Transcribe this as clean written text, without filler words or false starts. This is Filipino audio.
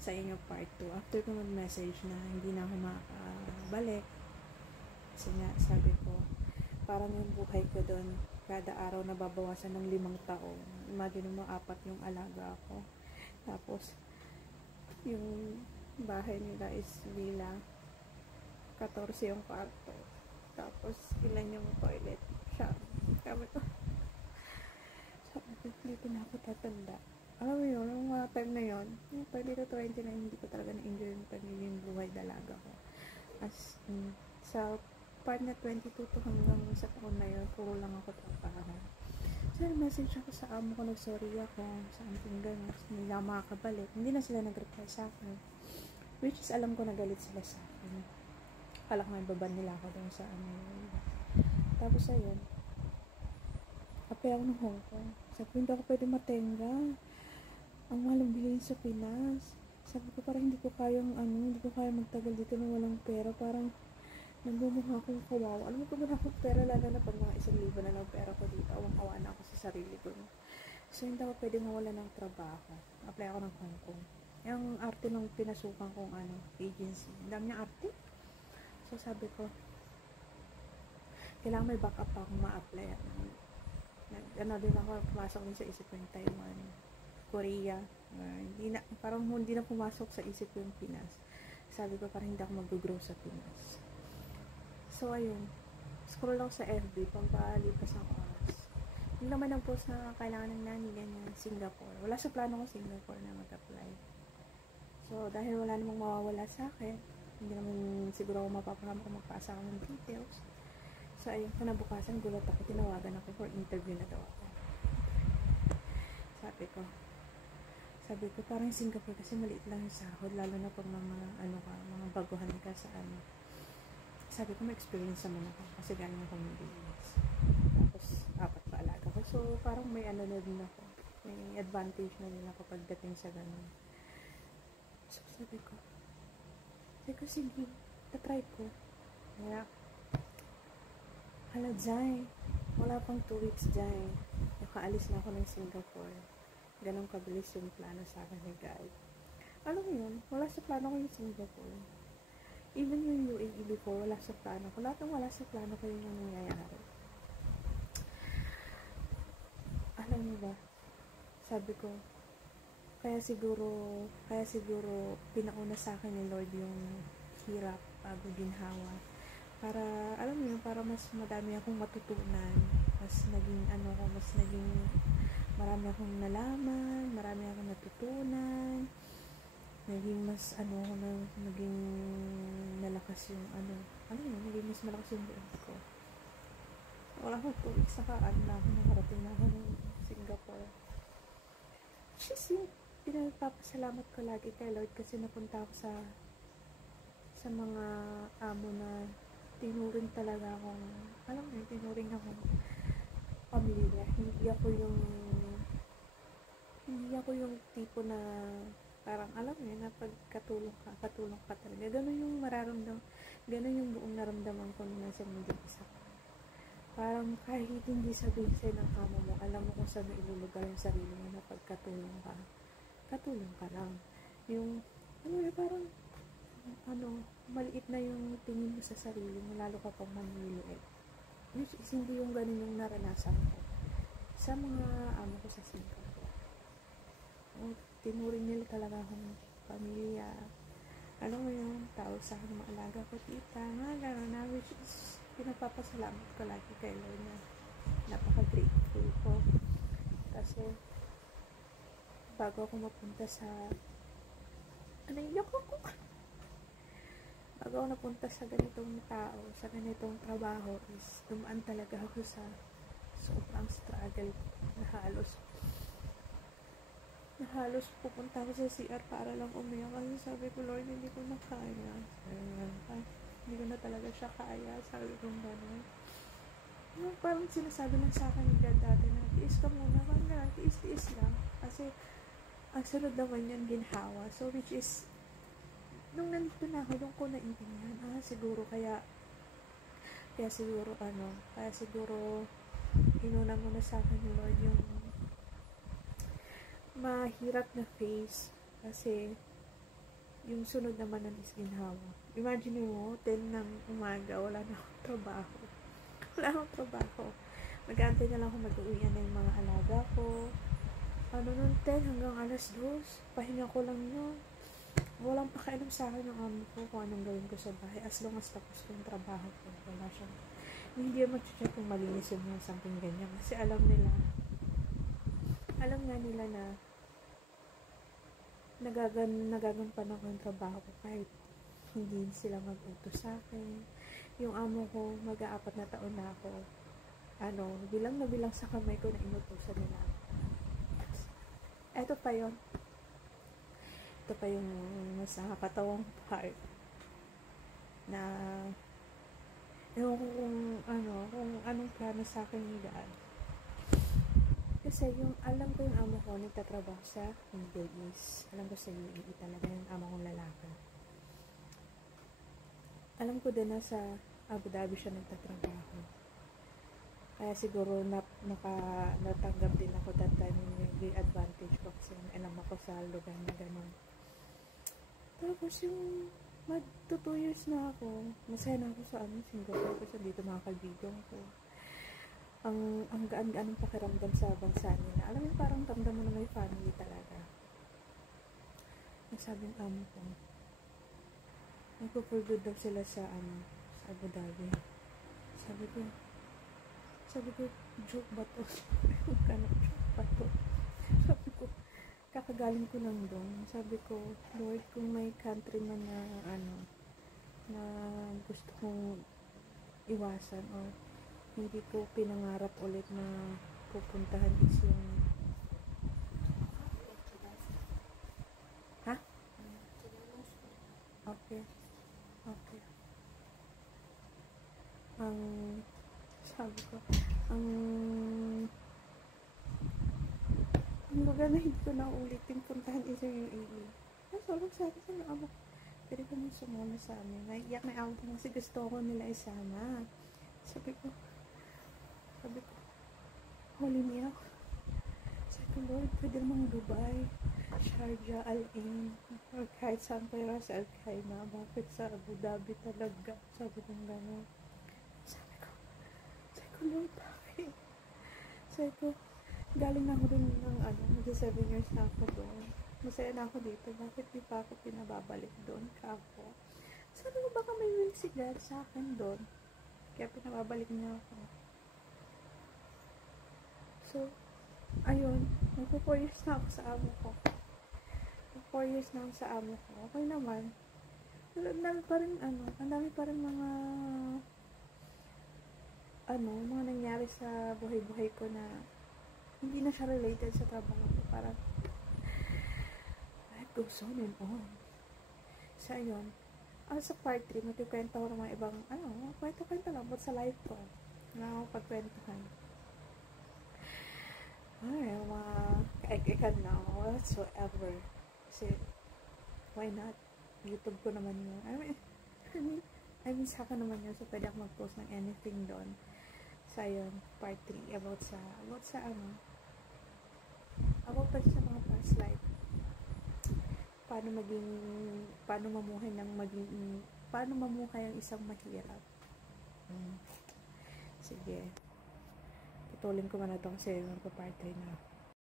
sa inyo part 2. After ko mag-message na hindi na ako makabalik. Kasi nga, sabi ko, parang yung buhay ko doon, kada araw nababawasan ng 5 taon. Imagine mo, 4 yung alaga ko. Tapos, yung bahay nila is villa. 14 yung kwarto. Tapos, ilan yung toilet. Sabi ko, dito na ako tatanda. Alam mo yun, yung mga time na yun, yung 20 to 29, hindi ko talaga na-enjoy yung pagiging buhay dalaga ko. As sa part na 22 to hanggang sa taon na yun, puro lang ako trabaho. So, message ako sa amo ko, nag-sorry ako, something gano'n, hindi na makakabalik. Hindi na sila nag-reply sa akin. Which is, alam ko nagalit sila sa akin. Kala ko nga ibaban nila ako doon sa ano. Tapos, ayun, apply ako ng Hong Kong. Sabi ko, hindi ako pwede matenga. Ang mahal ang bilihin sa Pinas. Sabi ko, parang hindi ko kayang hindi ko kaya magtagal dito na walang pera. Parang nagmumukha akong kawawa. Alam mo kung wala akong pera, lalo na pag mga 1,000 na lang pera ko dito. Awang-awa na ako sa sarili ko. So, hindi ako pwede mawala ng trabaho. Apply ako ng Hong Kong. Yung arte nung pinasukan kong agency. Ang dami niyang arte. So, sabi ko, kailangan may backup pa akong ma-apply. Din ako, pumasok din sa isip ko yung Taiwan, Korea. Parang hindi na pumasok sa isip ko yung Pinas. Sabi ko, parang hindi ako mag-grow sa Pinas. So, ayun. Scroll lang sa FB, pampalipas ng oras. Yung naman ang post na kailangan ng nani, ganyan, Singapore. Wala sa plano ko Singapore na mag-apply. So, dahil wala namang mawawala sa akin, hindi naman siguro ako mapaparama kung magpasa ako ng details. So, ayun, kinabukasan, gulat ako, tinawagan ako for interview na daw ako. Sabi ko, parang Singapore kasi maliit lang yung sahod, lalo na pag mga baguhan ka sa Sabi ko, may experience naman ako, kasi galing ako ng business. Tapos, 4 pa alaga ko. So, parang may na din ako. May advantage na din ako pagdating sa ganun. So, sabi ko, sige, tatry ko. Kaya, hala, Jai, wala pang 2 weeks, Jai. Nakaalis na ako ng Singapore. Ganong kabilis yung plano sa akin ni God. Alam mo yun, wala sa plano ko yung Singapore. Even yung UAE before, wala sa plano ko. Lahat ng wala sa plano ko yung nangyayari. Alam mo ba, sabi ko, kaya siguro pinauna sa akin ni Lord yung hirap bago ginhawa. Para, alam mo yun, para mas madami akong matutunan. Mas naging marami akong nalaman, marami akong natutunan. Naging mas naging malakas yung naging mas malakas yung loob ko. Wala akong 2 weeks nakarating na ako ng Singapore. Just yung pinagpapasalamat ko lagi kay Lord kasi napunta ako sa mga amo na tinuring talaga akong, tinuring akong pamilya. Hindi ako yung tipo na parang na pagkatulong ka talaga. Ganun yung ganun yung buong naramdaman ko nung nasa Middle East ako. Parang kahit hindi sabihin sa'yo ng amo mo, alam mo kung saan mo ilulugar yung sarili mo na pagkatulong ka lang. Yung, parang, maliit na yung tingin mo sa sarili mo, lalo ka pang maniliit. Which is, hindi yung ganun yung naranasan ko sa mga amo ko sa Singapore. Tinuring nila talaga akong pamilya. Alam mo yung tao sa akin, mga alaga ko, tita, gano'n na, which is, pinapapasalamat ko lagi kay Lord na napaka-grateful ko. Kasi, bago ako mapunta bago ako napunta sa ganitong tao, sa ganitong trabaho, is dumaan talaga ako sa sobrang struggle na halos pupunta ako sa CR para lang umiyak kasi sabi ko, Lord, hindi ko na kaya. Hindi ko na talaga siya kaya. Sabi ko gano'n. Parang sinasabi lang sa akin ni God dati na tiis ka muna. Parang gano'n, tiis lang. Kasi ang sunod naman yun ginhawa. So which is nung nandito na ako, doon ko naintindihan. Siguro kaya siguro inuna mo na sa akin ni Lord yung mahirap na phase kasi Yung sunod naman nun is ginhawa. Imagine mo, 10 ng umaga, wala na akong trabaho. Wala akong trabaho. Mag-aantay na lang ako mag-uwian na yung mga alaga ko. Ano nun, 10 hanggang alas 2. Pahinga ko lang yun. Walang pakialam sa akin ng amo ko kung anong gawin ko sa bahay. As long as tapos ko yung trabaho ko. Wala siyang, hindi naman check kung malinis yung mga something ganyan. Kasi alam nga nila na nagagampan ako yung trabaho ko kahit hindi sila mag-utos sa akin. Yung amo ko, mag-aapat na taon na ako. Bilang na bilang sa kamay ko na inutusan nila. Ito pa yun. Ito pa yung mas nakakatawang part na ewan ko kung anong plano sa akin ni God. Kasi yung alam ko yung amo ko nagtatrabaho sa Middle East. Alam ko sa UAE talaga yung amo kong lalaki. Alam ko din na sa Abu Dhabi siya nagtatrabaho. Kaya siguro natanggap din ako that time yung advantage ko kasi alam ako sa lugar na gano'n. Tapos yung mag 2 years na ako, masaya na ako sa Singapore kasi dito mga kaibigan ko. Ang gaan-gaan ng pakiramdam sa bansa nila. Alam mo, parang ramdam mo na may family talaga. Nasabi ng amo ko, magpo-for-good daw sila sa Abu Dhabi. Sabi ko, joke ba to? Joke ba to? Sabi ko, kakagaling ko lang doon. Sabi ko, Lord, kung may country man na gusto kong iwasan o hindi ko pinangarap ulit na pupuntahan is yung ha? Okay. Sabi ko, ang lugar na hindi ko na ulitin puntahan is yung UAE. Nasolong sa akin sa amo ko, pwede ko nang sumama sa amin. Naiiyak na ako kasi gusto ko nila isama. Sabi ko, holy me ako. Sabi ko, Lord, pwede namang Dubai, Sharjah, Al-Ain, or kahit saan pa yung sa Al-Khaimah. Bakit sa Abu Dhabi talaga? Sabi ko gano'n. Sabi ko, Lord, bakit? Sabi ko, galing na ako dun ng mag-7 years na ako doon. Masaya na ako dito. Bakit di pa ako pinababalik doon ka ako? Sabi ko, baka may will si God sa akin doon. Kaya pinababalik niya ako. So, ayun. Magpo 4 years na ako sa amo ko. 4 years na ako sa amo ko. Okay naman. Ang dami pa rin mga nangyari sa buhay-buhay ko na hindi na siya related sa trabaho ko. Parang life goes on and on. So, ayun. Sa part 3, magkikwento ko ng mga ibang, kwento lang about sa life ko. Na ako pagkwentuhan. Ay, mga kaik-ikan na whatsoever. Kasi, why not? YouTube ko naman yun. I mean, sa akin naman yun. So, pwede ako mag-post ng anything doon. So, ayun, part 3. About sa mga past life. Paano mamuhay ang isang mahirap. Sige. Putulin ko man na ito kasi magpa-part 3 na.